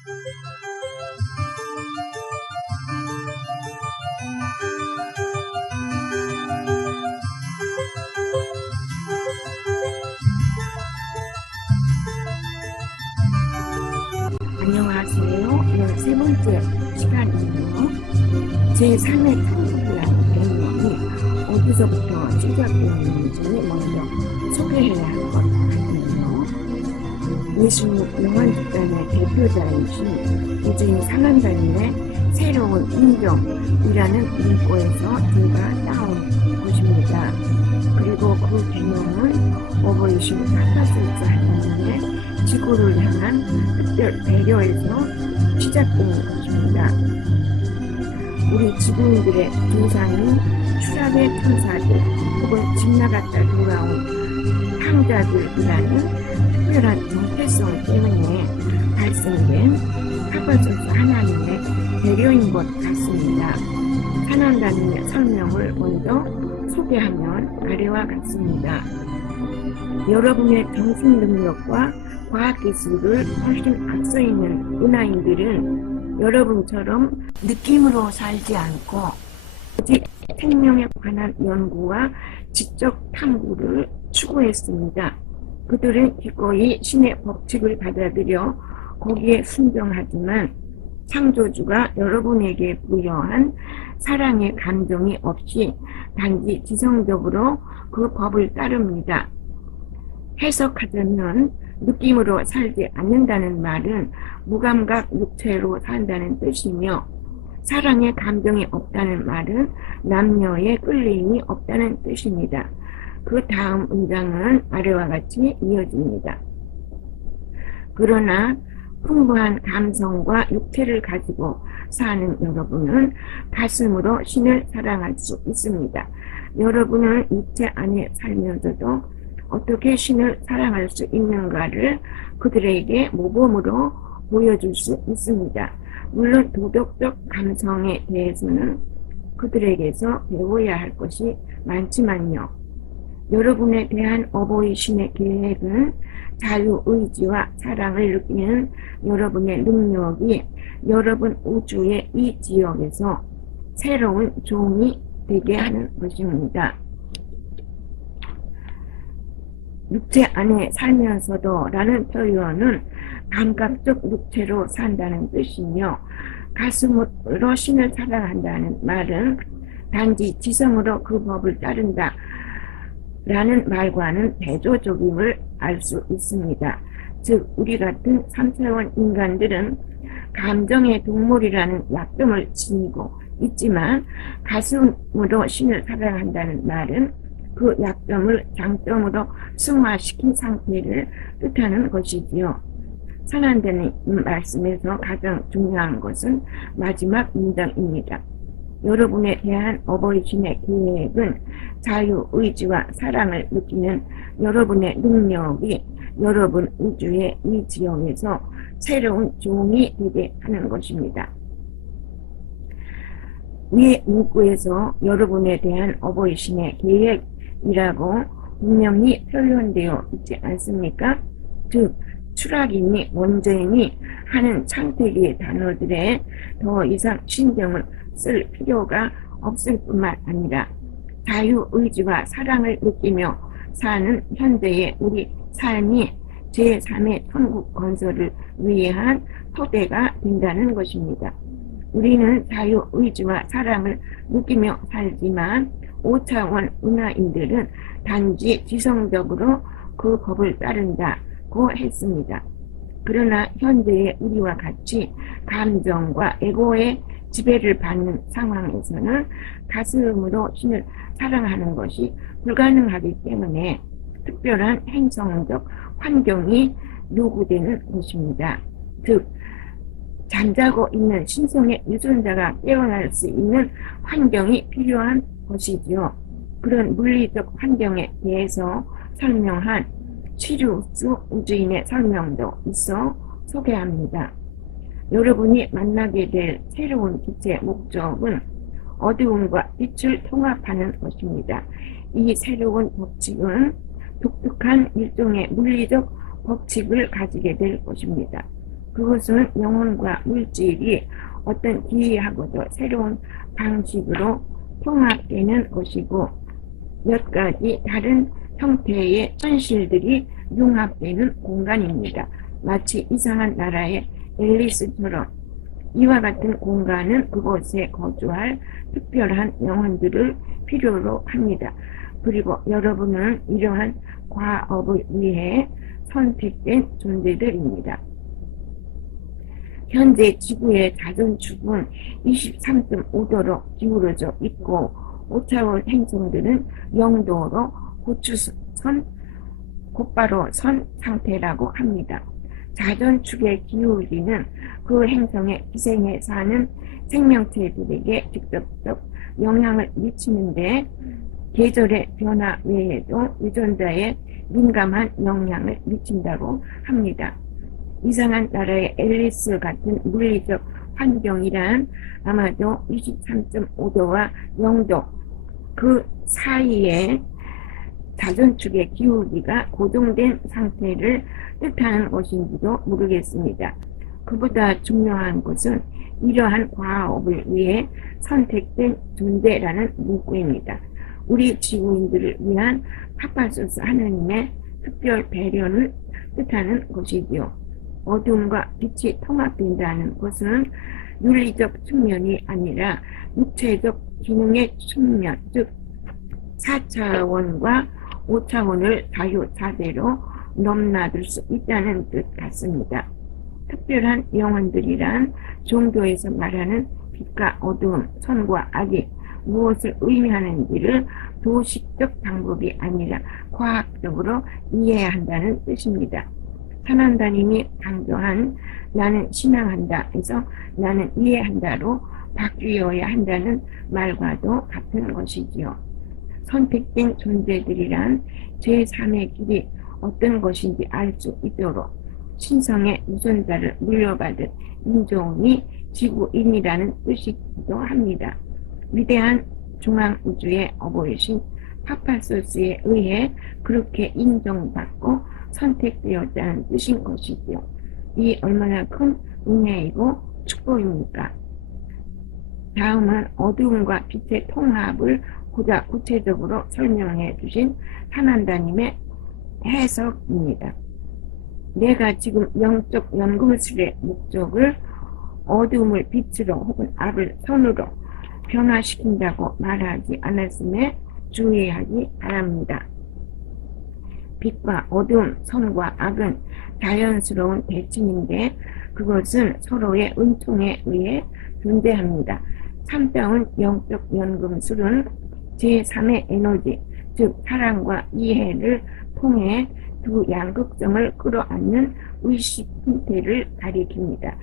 안녕하세요. 13번째 시간이에요. 제3의 천국이라는 개념이 어디서부터 시작되었는지 먼저 소개해야 할 것 같네요. 예수 영원 집단의 대표자이신 우주인 산한단의 새로운 인정이라는 문구에서 제가 따온 것입니다. 그리고 그 개념은 어버이신 타파술사 하나님의 지구를 향한 특별 배려에서 시작된 것입니다. 우리 지구인들의 조상인 추락의 천사들 혹은 집 나갔다 돌아온 탕자들이라는 특별한 정체성 때문에 발생된 타파술사 하나님의 배려인 것 같습니다. 산한단의 설명을 먼저 소개하면 아래와 같습니다. 여러분의 정신 능력과 과학기술을 훨씬 앞서 있는 은하인들은 여러분처럼 느낌으로 살지 않고 오직 생명에 관한 연구와 지적 탐구를 추구했습니다. 그들은 기꺼이 신의 법칙을 받아들여 거기에 순종하지만 창조주가 여러분에게 부여한 사랑의 감정이 없이 단지 지성적으로 그 법을 따릅니다. 해석하자면 느낌으로 살지 않는다는 말은 무감각 육체로 산다는 뜻이며, 사랑의 감정이 없다는 말은 남녀의 끌림이 없다는 뜻입니다. 그 다음 문장은 아래와 같이 이어집니다. 그러나 풍부한 감성과 육체를 가지고 사는 여러분은 가슴으로 신을 사랑할 수 있습니다. 여러분은 육체 안에 살면서도 어떻게 신을 사랑할 수 있는가를 그들에게 모범으로 보여줄 수 있습니다. 물론 도덕적 감성에 대해서는 그들에게서 배워야 할 것이 많지만요. 여러분에 대한 어버이 신의 계획은 자유의지와 사랑을 느끼는 여러분의 능력이 여러분 우주의 이 지역에서 새로운 종이 되게 하는 것입니다. 육체 안에 살면서도 라는 표현은 감각적 육체로 산다는 뜻이며, 가슴으로 신을 사랑한다는 말은 단지 지성으로 그 법을 따른다 라는 말과는 대조적임을 알 수 있습니다. 즉 우리 같은 삼차원 인간들은 감정의 동물이라는 약점을 지니고 있지만, 가슴으로 신을 사랑한다는 말은 그 약점을 장점으로 승화시킨 상태를 뜻하는 것이지요. 산한단의 말씀에서 가장 중요한 것은 마지막 문장입니다. 여러분에 대한 어버이 신의 계획은 자유의지와 사랑을 느끼는 여러분의 능력이 여러분 우주의 이 지형에서 새로운 종이 되게 하는 것입니다. 위의 문구에서 여러분에 대한 어버이 신의 계획이라고 분명히 표현되어 있지 않습니까? 즉 추락이니 원죄이니 하는 창태기의 단어들에 더 이상 신경을 쓸 필요가 없을 뿐만 아니라 자유의지와 사랑을 느끼며 사는 현대의 우리 삶이 제3의 천국 건설을 위한 토대가 된다는 것입니다. 우리는 자유의지와 사랑을 느끼며 살지만 5차원 은하인들은 단지 지성적으로 그 법을 따른다고 했습니다. 그러나 현재의 우리와 같이 감정과 에고의 지배를 받는 상황에서는 가슴으로 신을 사랑하는 것이 불가능하기 때문에 특별한 행성적 환경이 요구되는 것입니다. 즉 잠자고 있는 신성의 유전자가 깨어날 수 있는 환경이 필요한 것이지요. 그런 물리적 환경에 대해서 설명한 시리우스 우주인의 설명도 있어 소개합니다. 여러분이 만나게 될 새로운 빛의 목적은 어두움과 빛을 통합하는 것입니다. 이 새로운 법칙은 독특한 일종의 물리적 법칙을 가지게 될 것입니다. 그것은 영혼과 물질이 어떤 기이하고도 새로운 방식으로 통합되는 것이고 몇 가지 다른 형태의 현실들이 융합되는 공간입니다. 마치 이상한 나라의 앨리스처럼 이와 같은 공간은 그곳에 거주할 특별한 영혼들을 필요로 합니다. 그리고 여러분은 이러한 과업을 위해 선택된 존재들입니다. 현재 지구의 자전축은 23.5도로 기울어져 있고 5차원 행성들은 0도로 곧바로 선 상태라고 합니다. 자전축의 기울기는 그 행성의 기생에 사는 생명체들에게 직접적 영향을 미치는데 계절의 변화 외에도 유전자에 민감한 영향을 미친다고 합니다. 이상한 나라의 앨리스 같은 물리적 환경이란 아마도 23.5도와 0도 그 사이에 자전축의 기울기가 고정된 상태를 뜻하는 것인지도 모르겠습니다. 그보다 중요한 것은 이러한 과업을 위해 선택된 존재라는 문구입니다. 우리 지구인들을 위한 파파소스 하느님의 특별 배려를 뜻하는 것이지요. 어둠과 빛이 통합된다는 것은 윤리적 측면이 아니라 육체적 기능의 측면, 즉 4차원과 5차원을 자유자재로 넘나들 수 있다는 뜻 같습니다. 특별한 영혼들이란 종교에서 말하는 빛과 어두움, 선과 악이 무엇을 의미하는지를 도식적 방법이 아니라 과학적으로 이해해야 한다는 뜻입니다. 산한다님이 강조한 나는 신앙한다에서 나는 이해한다로 바뀌어야 한다는 말과도 같은 것이지요. 선택된 존재들이란 제3의 길이 어떤 것인지 알 수 있도록 신성의 유전자를 물려받은 인종이 지구인이라는 뜻이기도 합니다. 위대한 중앙우주의 어버이신 파파소스에 의해 그렇게 인정받고 선택되었다는 뜻인 것이지요. 이 얼마나 큰 은혜이고 축복입니까? 다음은 어두움과 빛의 통합을 보다 구체적으로 설명해 주신 산한다님의 해석입니다. 내가 지금 영적 연금술의 목적을 어두움을 빛으로 혹은 악을 선으로 변화시킨다고 말하지 않았음에 주의하기 바랍니다. 빛과 어두움, 선과 악은 자연스러운 대칭인데 그것은 서로의 은총에 의해 존재합니다. 참다운 영적 연금술은 제3의 에너지, 즉 사랑과 이해를 통해 두 양극성을 끌어안는 의식 형태를 가리킵니다.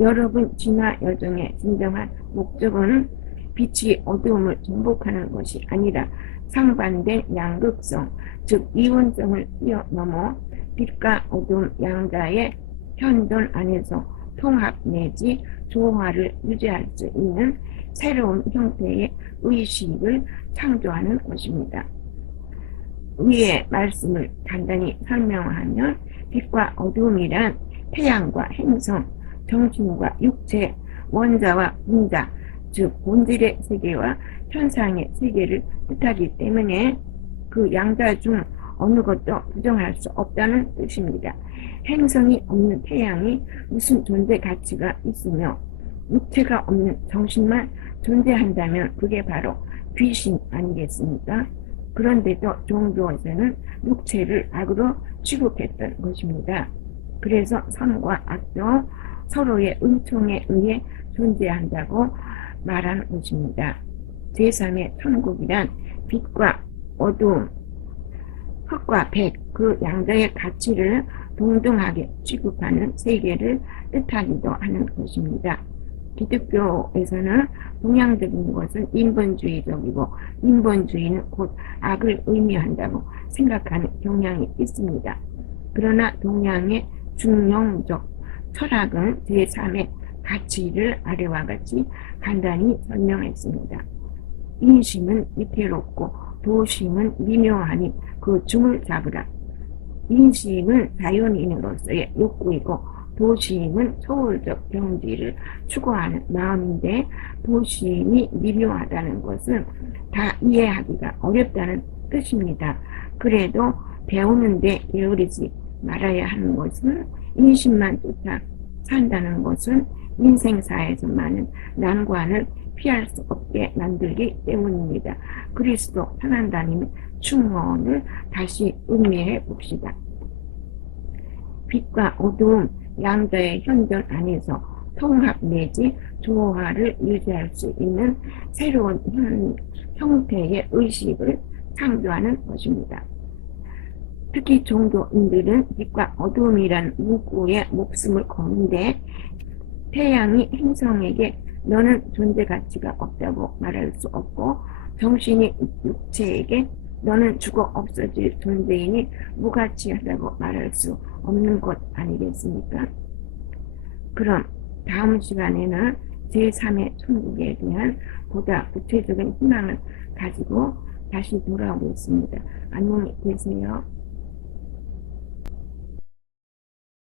여러분 진화 여정의 진정한 목적은 빛이 어두움을 정복하는 것이 아니라 상반된 양극성, 즉 이원성을 뛰어넘어 빛과 어두움 양자의 현존 안에서 통합 내지 조화를 유지할 수 있는 새로운 형태의 의식을 창조하는 것입니다. 위의 말씀을 간단히 설명하면 빛과 어두움이란 태양과 행성, 정신과 육체, 원자와 분자, 즉 본질의 세계와 현상의 세계를 뜻하기 때문에 그 양자 중 어느 것도 부정할 수 없다는 뜻입니다. 행성이 없는 태양이 무슨 존재 가치가 있으며 육체가 없는 정신만 존재한다면 그게 바로 귀신 아니겠습니까? 그런데도 종교에서는 육체를 악으로 취급했던 것입니다. 그래서 선과 악도 서로의 은총에 의해 존재한다고 말한 것입니다. 제3의 천국이란 빛과 어두움, 흑과 백, 그 양자의 가치를 동등하게 취급하는 세계를 뜻하기도 하는 것입니다. 기독교에서는 동양적인 것은 인본주의적이고 인본주의는 곧 악을 의미한다고 생각하는 경향이 있습니다. 그러나 동양의 중용적 철학은 제3의 가치를 아래와 같이 간단히 설명했습니다. 인심은 위태롭고 도심은 미묘하니 그 중을 잡으라. 인심은 자연인으로서의 욕구이고 도시임은 소울적 경지를 추구하는 마음인데 도시임이 미묘하다는 것은 다 이해하기가 어렵다는 뜻입니다. 그래도 배우는데 게으르지 말아야 하는 것은 인심만 쫓아 산다는 것은 인생사에서 많은 난관을 피할 수 없게 만들기 때문입니다. 그리스도 편안다님 충언을 다시 음미해 봅시다. 빛과 어두움 양자의 현존 안에서 통합 내지 조화를 유지할 수 있는 새로운 형태의 의식을 창조하는 것입니다. 특히 종교인들은 빛과 어두움이란 문구에 목숨을 거는데 태양이 행성에게 너는 존재 가치가 없다고 말할 수 없고 정신이 육체에게 너는 죽어 없어질 존재이니 무가치하다고 말할 수 없는 것 아니겠습니까? 그럼 다음 시간에는 제3의 천국에 대한 보다 구체적인 희망을 가지고 다시 돌아오겠습니다. 안녕히 계세요.